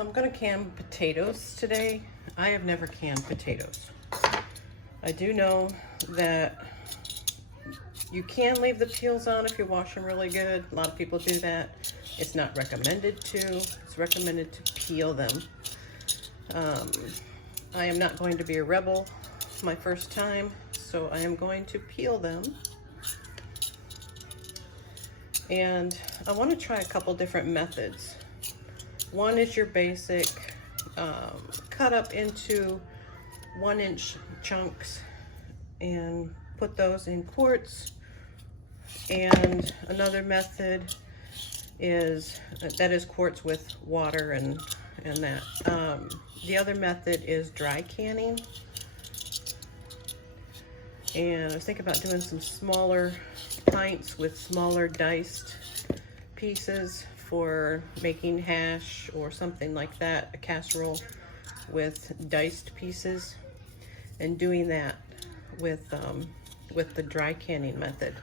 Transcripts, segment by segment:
So I'm going to can potatoes today. I have never canned potatoes. I do know that you can leave the peels on if you wash them really good. A lot of people do that. It's not recommended to. It's recommended to peel them. I am not going to be a rebel my first time, so I am going to peel them. And I want to try a couple different methods. One is your basic cut up into 1-inch chunks and put those in quarts. And another method is quarts with water and that. The other method is dry canning. And I was thinking about doing some smaller pints with smaller diced pieces for making hash or something like that, a casserole with diced pieces, and doing that with the dry canning method.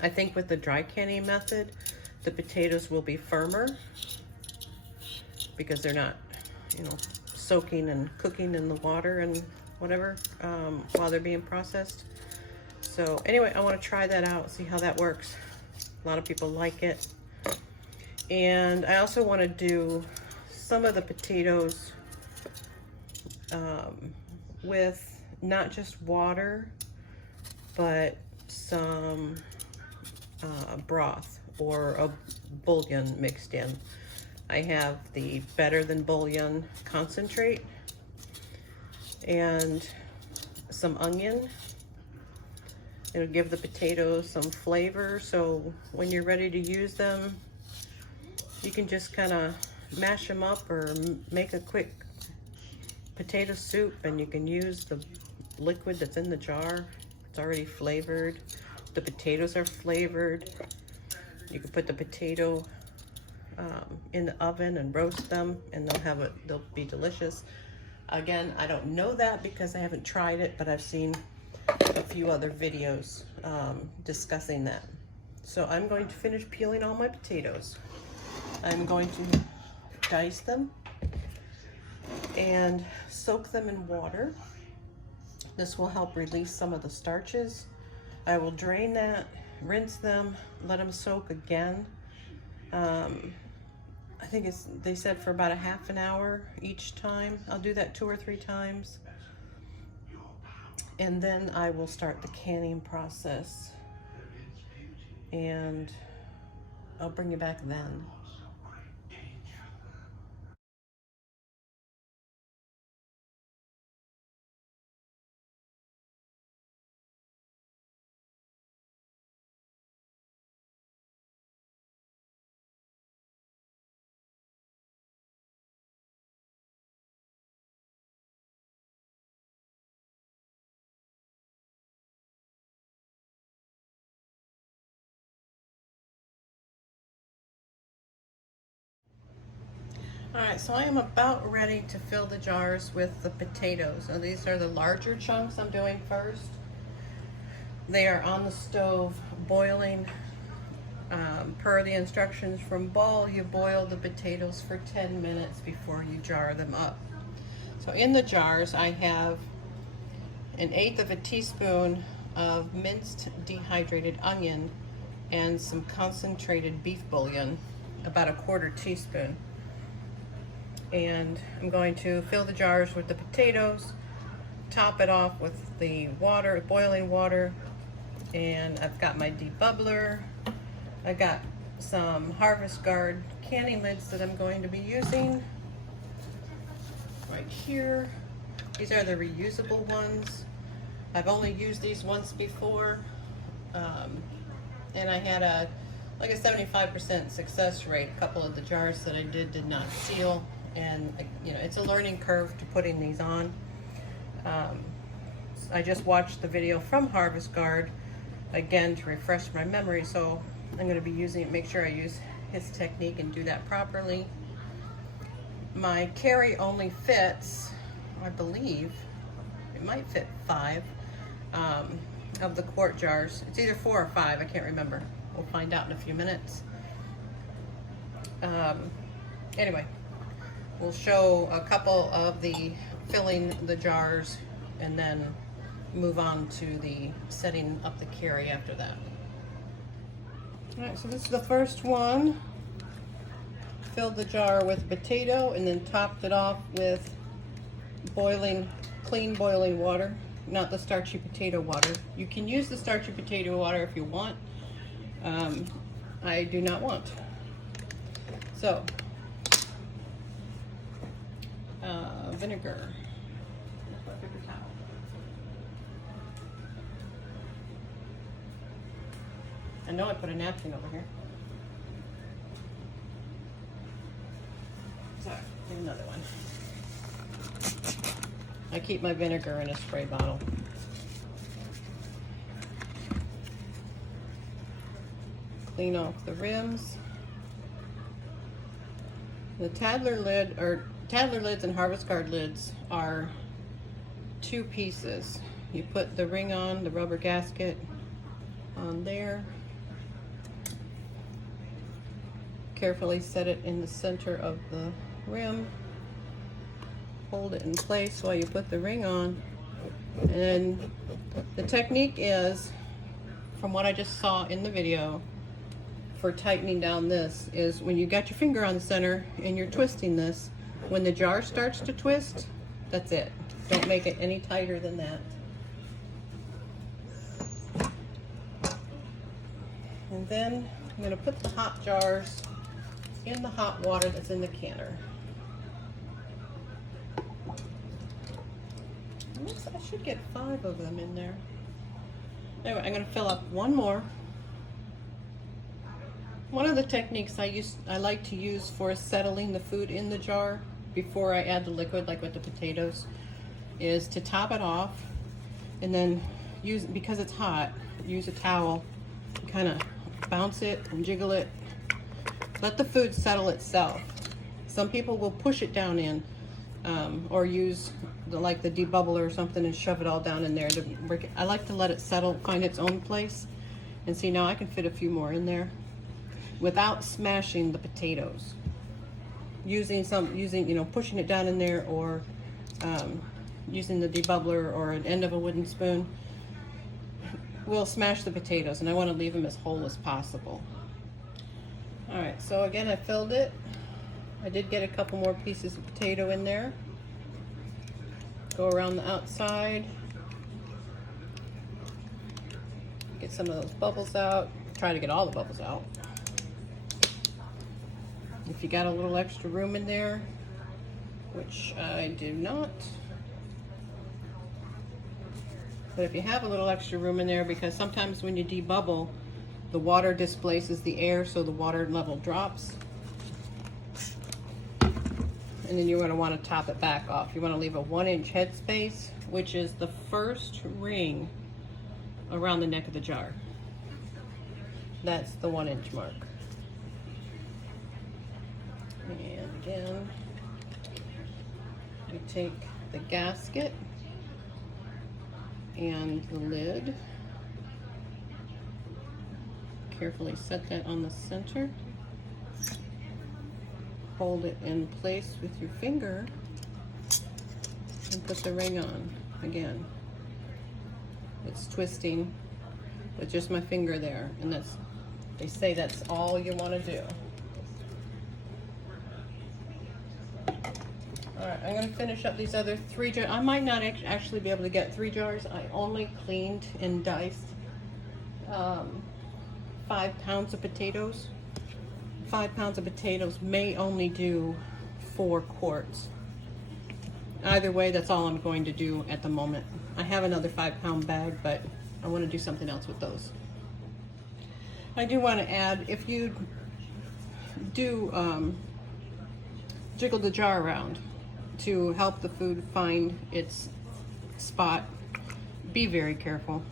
I think with the dry canning method, the potatoes will be firmer because they're not, soaking and cooking in the water and whatever while they're being processed. So anyway, I want to try that out, see how that works. A lot of people like it. And I also want to do some of the potatoes with not just water, but some broth or a bouillon mixed in. I have the Better Than Bouillon concentrate and some onion. It'll give the potatoes some flavor, so when you're ready to use them, you can just kind of mash them up or make a quick potato soup, and you can use the liquid that's in the jar. It's already flavored. The potatoes are flavored. You can put the potato in the oven and roast them, and they'll be delicious. Again, I don't know that because I haven't tried it, but I've seen a few other videos discussing that. So I'm going to finish peeling all my potatoes. I'm going to dice them and soak them in water. This will help release some of the starches. I will drain that, rinse them, let them soak again. I think they said for about a half an hour each time. I'll do that 2 or 3 times. And then I will start the canning process. And I'll bring you back then. All right, so I am about ready to fill the jars with the potatoes. Now these are the larger chunks I'm doing first. They are on the stove boiling. Per the instructions from Ball, you boil the potatoes for 10 minutes before you jar them up. So in the jars, I have 1/8 of a teaspoon of minced dehydrated onion and some concentrated beef bouillon, about 1/4 teaspoon. And I'm going to fill the jars with the potatoes, top it off with the water, boiling water, and I've got my debubbler. I got some Harvest Guard canning lids that I'm going to be using right here. These are the reusable ones. I've only used these once before, and I had a 75% success rate. A couple of the jars that I did not seal, and it's a learning curve to putting these on. I just watched the video from Harvest Guard again to refresh my memory, so I'm going to be using it, make sure I use his technique and do that properly. My Carey only fits, I believe, it might fit 5 of the quart jars. It's either 4 or 5, I can't remember. We'll find out in a few minutes. Anyway, we'll show a couple of the filling the jars and then move on to the setting up the Carey after that. All right, so this is the first one. Filled the jar with potato and then topped it off with clean boiling water, not the starchy potato water. You can use the starchy potato water if you want. I do not want. So, vinegar. I know I put a napkin over here. Sorry, get another one. I keep my vinegar in a spray bottle. Clean off the rims. The Tadler lids and Harvest Guard lids are 2 pieces. You put the ring on, the rubber gasket on there. Carefully set it in the center of the rim. Hold it in place while you put the ring on. And the technique is, from what I just saw in the video, for tightening down this, is when you got your finger on the center and you're twisting this, when the jar starts to twist, that's it. Don't make it any tighter than that. And then I'm going to put the hot jars in the hot water that's in the canner. I should get 5 of them in there. Anyway, I'm going to fill up one more. One of the techniques I like to use for settling the food in the jar before I add the liquid, like with the potatoes, is to top it off and then because it's hot, use a towel, kind of bounce it and jiggle it. Let the food settle itself. Some people will push it down in, or use the debubbler or something and shove it all down in there. I like to let it settle, find its own place. And see, now I can fit a few more in there without smashing the potatoes. Pushing it down in there, or using the debubbler or an end of a wooden spoon will smash the potatoes, and I want to leave them as whole as possible. All right, so again, I filled it. I did get a couple more pieces of potato in there. Go around the outside. Get some of those bubbles out. Try to get all the bubbles out. If you got a little extra room in there, which I do not. But if you have a little extra room in there, because sometimes when you debubble, the water displaces the air, so the water level drops. And then you're going to want to top it back off. You want to leave a 1-inch headspace, which is the first ring around the neck of the jar. That's the 1-inch mark. And again, we take the gasket and the lid. Carefully set that on the center. Hold it in place with your finger and put the ring on. Again, it's twisting with just my finger there, and they say that's all you want to do. All right, I'm going to finish up these other 3 jars. I might not actually be able to get 3 jars. I only cleaned and diced 5 pounds of potatoes. 5 pounds of potatoes may only do 4 quarts. Either way, that's all I'm going to do at the moment. I have another 5-pound bag, but I want to do something else with those. I do want to add, if you do jiggle the jar around to help the food find its spot, be very careful.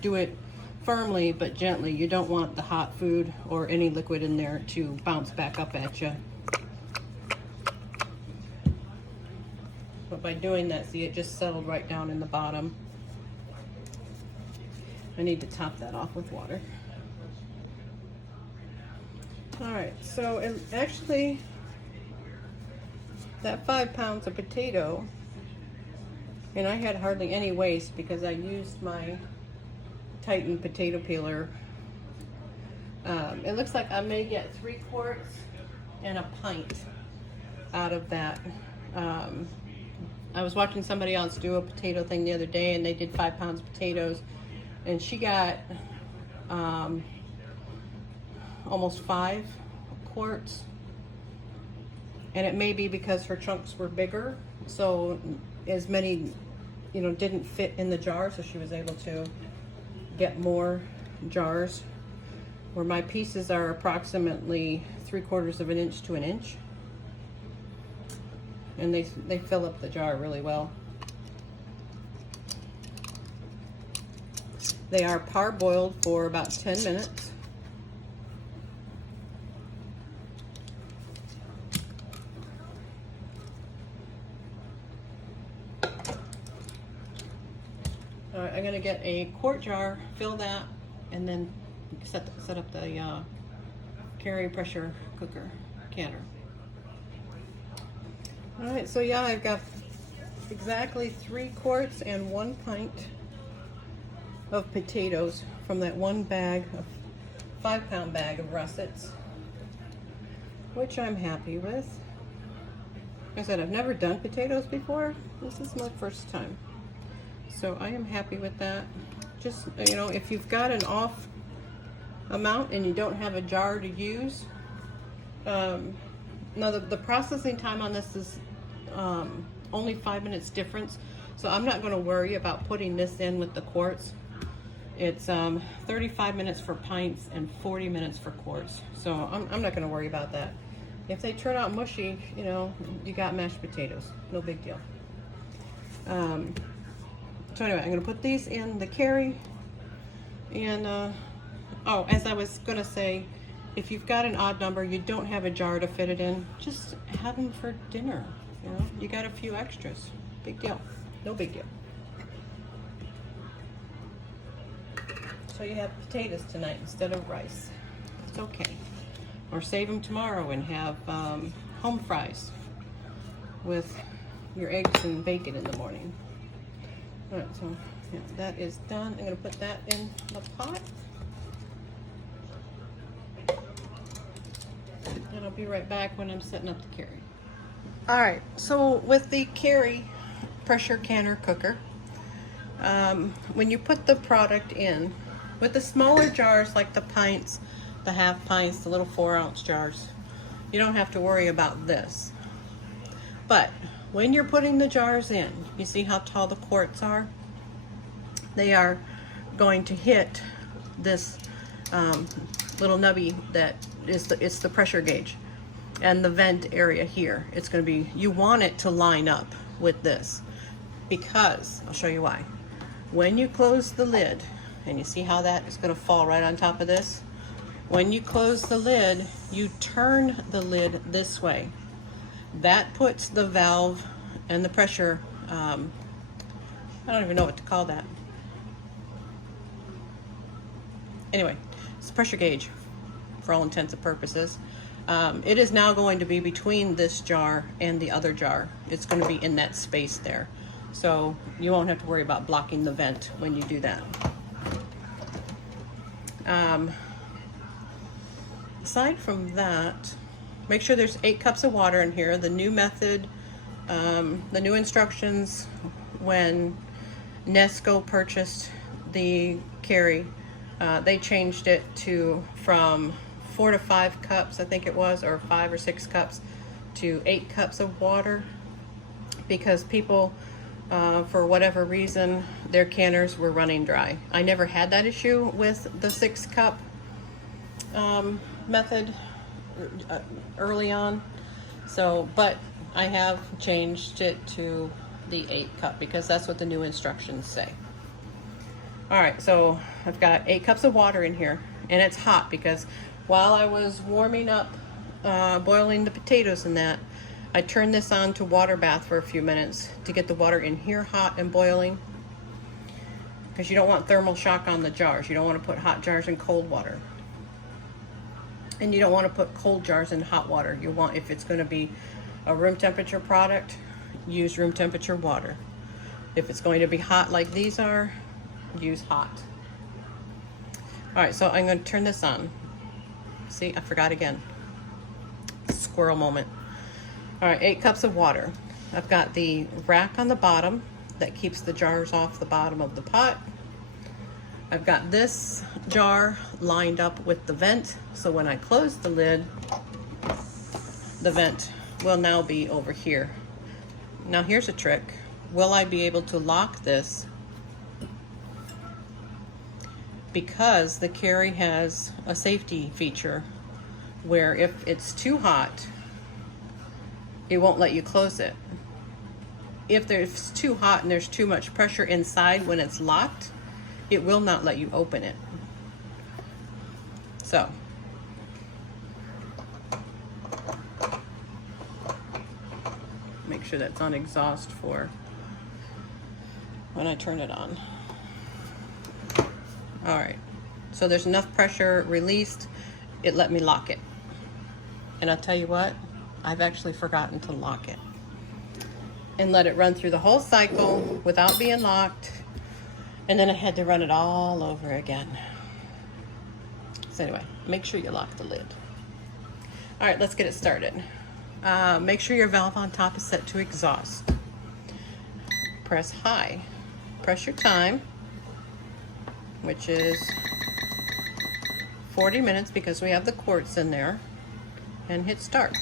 Do it firmly but gently. You don't want the hot food or any liquid in there to bounce back up at you. But by doing that, see, it just settled right down in the bottom. I need to top that off with water. All right, so actually that 5 pounds of potato, and I had hardly any waste because I used my Titan potato peeler. It looks like I may get 3 quarts and a pint out of that. I was watching somebody else do a potato thing the other day, and they did 5 pounds of potatoes, and she got almost 5 quarts. And it may be because her chunks were bigger, so as many, you know, didn't fit in the jar, so she was able to get more jars. Where my pieces are approximately 3/4 of an inch to an inch, and they fill up the jar really well. They are parboiled for about 10 minutes. All right, I'm gonna get a quart jar, fill that, and then set up the Carey pressure cooker canner. All right, so yeah, I've got exactly 3 quarts and 1 pint of potatoes from that 1 bag of 5-pound bag of russets, which I'm happy with. Like I said, I've never done potatoes before. This is my first time, so I am happy with that. Just, you know, if you've got an off amount and you don't have a jar to use, now the processing time on this is only 5 minutes difference, so I'm not going to worry about putting this in with the quarts. It's 35 minutes for pints and 40 minutes for quarts, so I'm not going to worry about that. If they turn out mushy, you know, you got mashed potatoes, no big deal. So anyway, I'm going to put these in the Carey, and oh, as I was going to say, if you've got an odd number, you don't have a jar to fit it in, just have them for dinner. You know, you got a few extras. Big deal. No big deal. So you have potatoes tonight instead of rice. It's okay. Or save them tomorrow and have home fries with your eggs and bacon in the morning. All right, so yeah, that is done. I'm going to put that in the pot. And I'll be right back when I'm setting up the Carey. All right, so with the Carey pressure canner cooker, when you put the product in, with the smaller jars like the pints, the half pints, the little 4-ounce jars, you don't have to worry about this. But when you're putting the jars in, you see how tall the quarts are? They are going to hit this little nubby that is it's the pressure gauge and the vent area here. It's going to be, you want it to line up with this, because I'll show you why. When you close the lid, and you see how that is going to fall right on top of this, when you close the lid, you turn the lid this way. That puts the valve and the pressure, I don't even know what to call that. Anyway, it's a pressure gauge for all intents and purposes. It is now going to be between this jar and the other jar. It's going to be in that space there. So you won't have to worry about blocking the vent when you do that. Aside from that, make sure there's 8 cups of water in here. The new method, the new instructions when Nesco purchased the Carey, they changed it from 4 to 5 cups, I think it was, or 5 or 6 cups, to 8 cups of water, because people, for whatever reason, their canners were running dry. I never had that issue with the 6-cup method early on, so, but I have changed it to the 8-cup because that's what the new instructions say. All right, so I've got 8 cups of water in here, and it's hot because while I was warming up, boiling the potatoes and that, I turned this on to water bath for a few minutes to get the water in here hot and boiling, because you don't want thermal shock on the jars. You don't want to put hot jars in cold water. And you don't want to put cold jars in hot water. You want, if it's going to be a room temperature product, use room temperature water. If it's going to be hot like these are, use hot. All right, so I'm going to turn this on. See, I forgot again. Squirrel moment. All right, 8 cups of water. I've got the rack on the bottom that keeps the jars off the bottom of the pot. I've got this jar lined up with the vent, so when I close the lid, the vent will now be over here. Now here's a trick. Will I be able to lock this? Because the Carey has a safety feature where if it's too hot, it won't let you close it. If it's too hot and there's too much pressure inside when it's locked, it will not let you open it. So, make sure that's on exhaust for when I turn it on. All right, so there's enough pressure released, it let me lock it. And I'll tell you what, I've actually forgotten to lock it. And let it run through the whole cycle without being locked. And then I had to run it all over again. So anyway, make sure you lock the lid. All right, let's get it started. Make sure your valve on top is set to exhaust. Press high. Press your time, which is 40 minutes because we have the quarts in there, and hit start.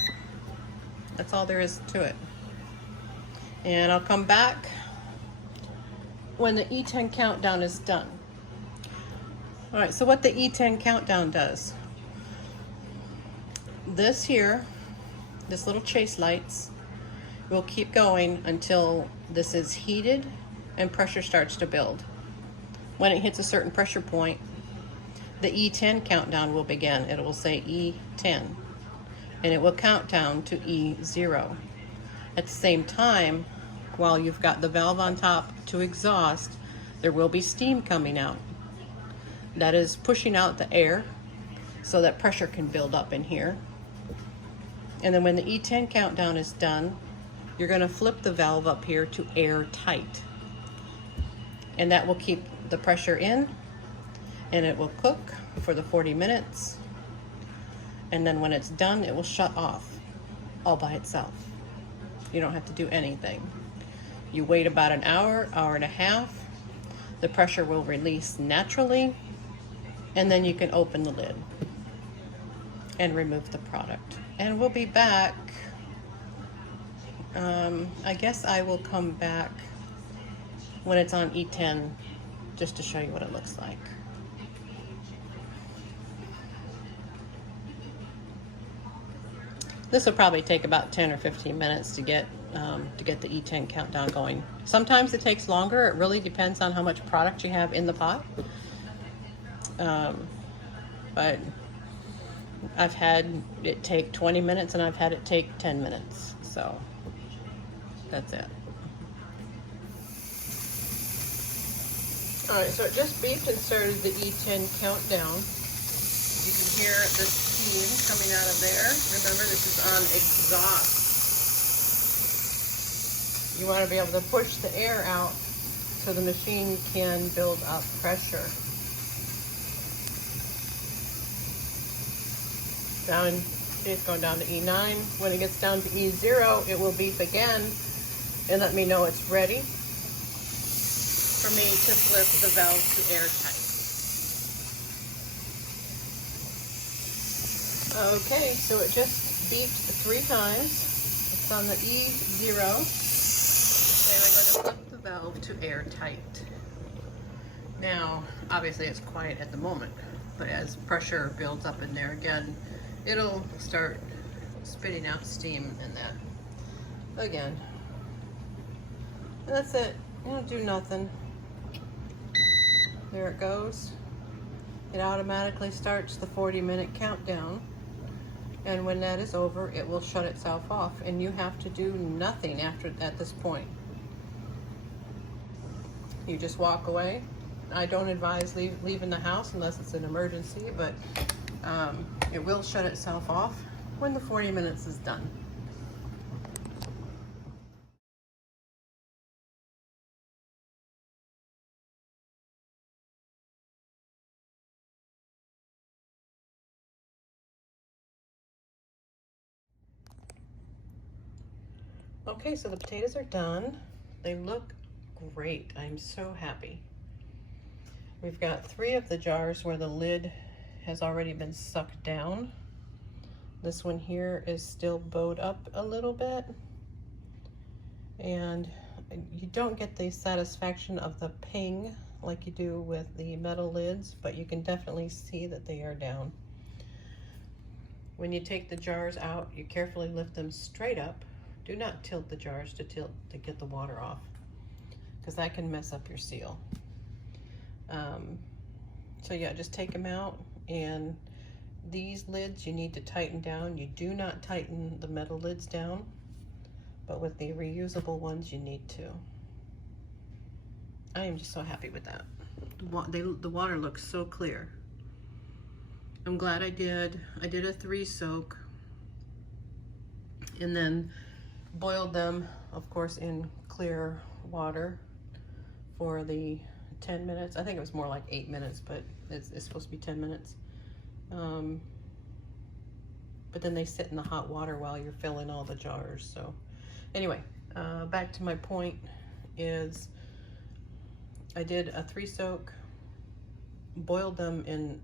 That's all there is to it. And I'll come back when the E10 countdown is done. All right, so what the E10 countdown does, this here, this little chase lights, will keep going until this is heated and pressure starts to build. When it hits a certain pressure point, the E10 countdown will begin. It will say E10, and it will count down to E0. At the same time, while you've got the valve on top to exhaust, there will be steam coming out. That is pushing out the air so that pressure can build up in here. And then when the E10 countdown is done, you're going to flip the valve up here to airtight. And that will keep the pressure in, and it will cook for the 40 minutes. And then when it's done, it will shut off all by itself. You don't have to do anything. You wait about an hour, hour and a half. The pressure will release naturally, and then you can open the lid and remove the product. And we'll be back. I guess I will come back when it's on E10 just to show you what it looks like. This will probably take about 10 or 15 minutes to get the E10 countdown going. Sometimes it takes longer. It really depends on how much product you have in the pot. But I've had it take 20 minutes and I've had it take 10 minutes. So that's it. All right, so it just beeped and started the E10 countdown. You can hear the steam coming out of there. Remember, this is on exhaust. You want to be able to push the air out so the machine can build up pressure. Down, it's going down to E9. When it gets down to E0, it will beep again and let me know it's ready for me to flip the valve to airtight. Okay, so it just beeped 3 times. It's on the E0. And I'm going to flip the valve to airtight. Now, obviously it's quiet at the moment, but as pressure builds up in there again, it'll start spitting out steam and that again. And that's it. You don't do nothing. There it goes. It automatically starts the 40-minute countdown. And when that is over, it will shut itself off, and you have to do nothing at this point. You just walk away, I don't advise leaving the house unless it's an emergency, but it will shut itself off when the 40 minutes is done. Okay, so the potatoes are done. They look great. I'm so happy. We've got 3 of the jars where the lid has already been sucked down. This one here is still bowed up a little bit. And you don't get the satisfaction of the ping like you do with the metal lids, but you can definitely see that they are down. When you take the jars out, you carefully lift them straight up. Do not tilt the jars to get the water off, because that can mess up your seal. So yeah, just take them out, and these lids you need to tighten down. You do not tighten the metal lids down, but with the reusable ones you need to. I am just so happy with that. The water looks so clear. I'm glad I did a 3 soak, and then boiled them, of course, in clear water for the 10 minutes. I think it was more like 8 minutes, but it's supposed to be 10 minutes. But then they sit in the hot water while you're filling all the jars. So anyway, back to my point is I did a 3 soak, boiled them in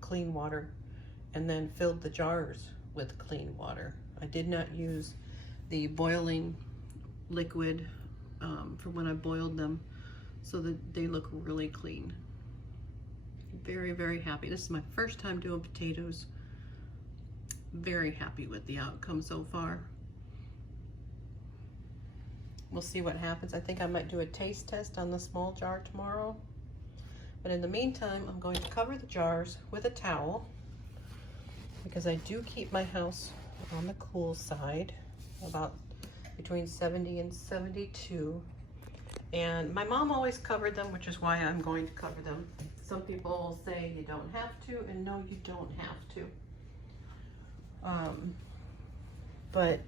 clean water, and then filled the jars with clean water. I did not use the boiling liquid for when I boiled them, so that they look really clean. Very, very happy. This is my first time doing potatoes. Very happy with the outcome so far. We'll see what happens. I think I might do a taste test on the small jar tomorrow. But in the meantime, I'm going to cover the jars with a towel, because I do keep my house on the cool side, about between 70 and 72. And my mom always covered them, which is why I'm going to cover them. Some people say you don't have to, and no, you don't have to. But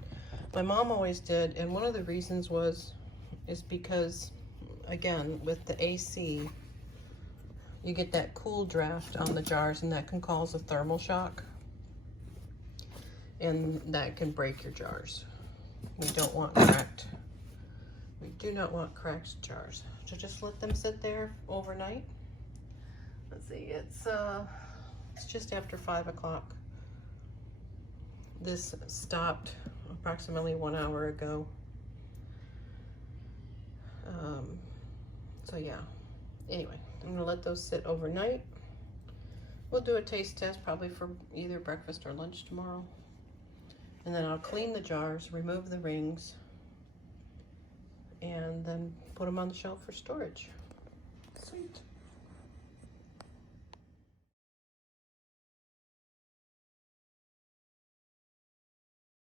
my mom always did, and one of the reasons is because, again, with the AC, you get that cool draft on the jars, and that can cause a thermal shock, and that can break your jars. We don't want cracked. We do not want cracked jars. So just let them sit there overnight. Let's see, it's just after 5 o'clock. This stopped approximately 1 hour ago. So yeah, anyway, I'm gonna let those sit overnight. We'll do a taste test probably for either breakfast or lunch tomorrow. And then I'll clean the jars, remove the rings, and then put them on the shelf for storage. Sweet.